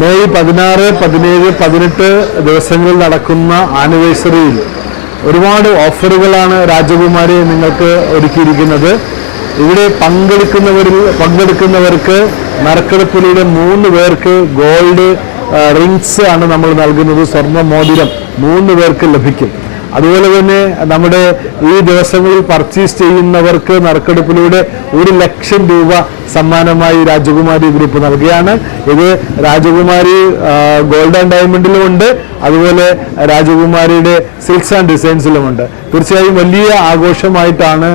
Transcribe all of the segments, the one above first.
May 16, 17, 18 ദിവസങ്ങളിൽ നടക്കുന്ന ആനിവേഴ്സറിയിൽ ഒരുപാട് ഓഫറുകളാണ് രാജകുമാരി നിങ്ങൾക്ക് ഒരുക്കിയിരിക്കുന്നത്. ഇവിടെ പങ്കെടുക്കുന്നവർക്ക് നറുക്കെടുപ്പിലൂടെ 3 പേർക്ക് ഗോൾഡ് റിങ്സ് ആണ് നമ്മൾ നൽകുന്നത്. സ്വർണ്ണ മോതിരം 3 പേർക്ക് ലഭിക്കും. അതുപോലെ തന്നെ നമ്മുടെ ഈ ദിവസങ്ങളിൽ പർച്ചേസ് ചെയ്യുന്നവർക്ക് നറുക്കെടുപ്പിലൂടെ 1 ലക്ഷം രൂപ സമ്മാനമായി രാജകുമാരി ഗ്രൂപ്പ് നൽകുകയാണ്. ഇത് രാജകുമാരി ഗോൾഡ് ആൻഡ് ഡയമണ്ടിലുമുണ്ട്, അതുപോലെ രാജകുമാരിയുടെ സിൽക്സ് ആൻഡ് ഡിസൈൻസിലുമുണ്ട്. തീർച്ചയായും വലിയ ആഘോഷമായിട്ടാണ്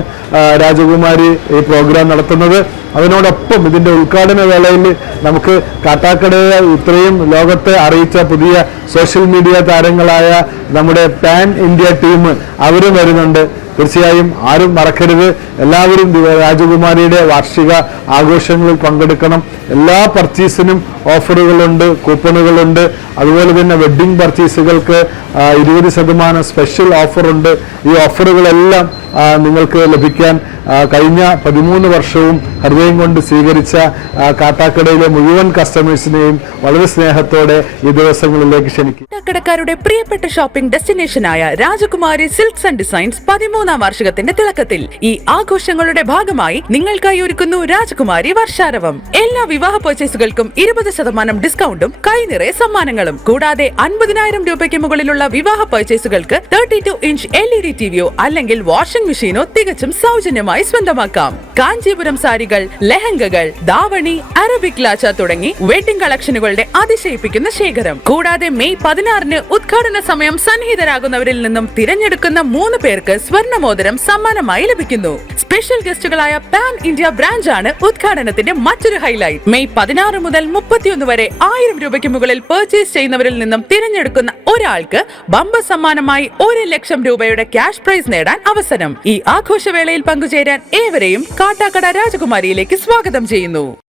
രാജകുമാരി ഈ പ്രോഗ്രാം നടത്തുന്നത്. അതിനോടൊപ്പം ഇതിൻ്റെ ഉദ്ഘാടന വേളയിൽ നമുക്ക് കാട്ടാക്കടയെ ഇത്രയും ലോകത്തെ അറിയിച്ച പുതിയ സോഷ്യൽ മീഡിയ താരങ്ങളായ നമ്മുടെ പാൻ ഇന്ത്യ ടീം അവരും വരുന്നുണ്ട്. തീർച്ചയായും ആരും മറക്കരുത്. എല്ലാവരും രാജകുമാരിയുടെ വാർഷിക ആഘോഷങ്ങളിൽ പങ്കെടുക്കണം. എല്ലാ പർച്ചേസിനും ഓഫറുകളുണ്ട്, കൂപ്പണുകളുണ്ട്. അതുപോലെ തന്നെ വെഡ്ഡിംഗ് പർച്ചേസുകൾക്ക് 20% സ്പെഷ്യൽ ഓഫറുണ്ട്. ഈ ഓഫറുകളെല്ലാം നിങ്ങൾക്ക് ലഭിക്കാൻ കഴിഞ്ഞ 13 വർഷവും ഹൃദയം കൊണ്ട് സ്വീകരിച്ച കാട്ടാക്കടയിലെ മുഴുവൻ കസ്റ്റമേഴ്സിനെയും വളരെ സ്നേഹത്തോടെ ഈ ദിവസങ്ങളിലേക്ക് ക്ഷണിക്കും. കാട്ടാക്കടക്കാരുടെ പ്രിയപ്പെട്ട ഷോപ്പിംഗ് ഡെസ്റ്റിനേഷനായ രാജകുമാരി സിൽക്സ് ആൻഡ് ഡിസൈൻസ് 13ാം വാർഷികത്തിന്റെ തിളക്കത്തിൽ ഈ ആഘോഷങ്ങളുടെ ഭാഗമായി നിങ്ങൾക്കായി ഒരുക്കുന്നു രാജകുമാരി വർഷാരവം. എല്ലാ വിവാഹ പർച്ചേസുകൾക്കും 20% ഡിസ്കൗണ്ടും കൈനിറയെ സമ്മാനങ്ങളും. കൂടാതെ 50,000 രൂപയ്ക്ക് മുകളിലുള്ള വിവാഹ പർച്ചേസുകൾക്ക് 32 ഇഞ്ച് LED ടിവിയോ അല്ലെങ്കിൽ വാഷിംഗ് മെഷീനോ തികച്ചും സൗജന്യമായി സ്വന്തമാക്കാം. കാഞ്ചീപുരം സാരികൾ, ലെഹങ്കകൾ, ദാവണി, അറബിക് ലാച്ച തുടങ്ങി വെഡിംഗ് കളക്ഷനുകളുടെ അതിശയിപ്പിക്കുന്ന ശേഖരം. കൂടാതെ മെയ് 16 ഉദ്ഘാടന സമയം സന്നിഹിതരാകുന്നവരിൽ നിന്നും തിരഞ്ഞെടുക്കുന്ന 3 പേർക്ക് സ്വർണ്ണമോതിരം സമ്മാനമായി ലഭിക്കുന്നു. സ്പെഷ്യൽ ഗസ്റ്റുകളായ പാൻ ഇന്ത്യ ബ്രാഞ്ചാണ് ഉദ്ഘാടനത്തിന്റെ മറ്റൊരു ഹൈലൈറ്റ്. മെയ് 16 മുതൽ 31 വരെ 1000 രൂപയ്ക്ക് മുകളിൽ പർച്ചേസ് ചെയ്യുന്നവരിൽ നിന്നും തിരഞ്ഞെടുക്കുന്ന ഒരാൾക്ക് ബമ്പർ സമ്മാനമായി 1 ലക്ഷം രൂപയുടെ ക്യാഷ് പ്രൈസ് നേടാൻ അവസരം. ഈ ആഘോഷവേളയിൽ പങ്കുചേരാൻ ഏവരെയും കാട്ടാക്കട രാജകുമാരിയിലേക്ക് സ്വാഗതം ചെയ്യുന്നു.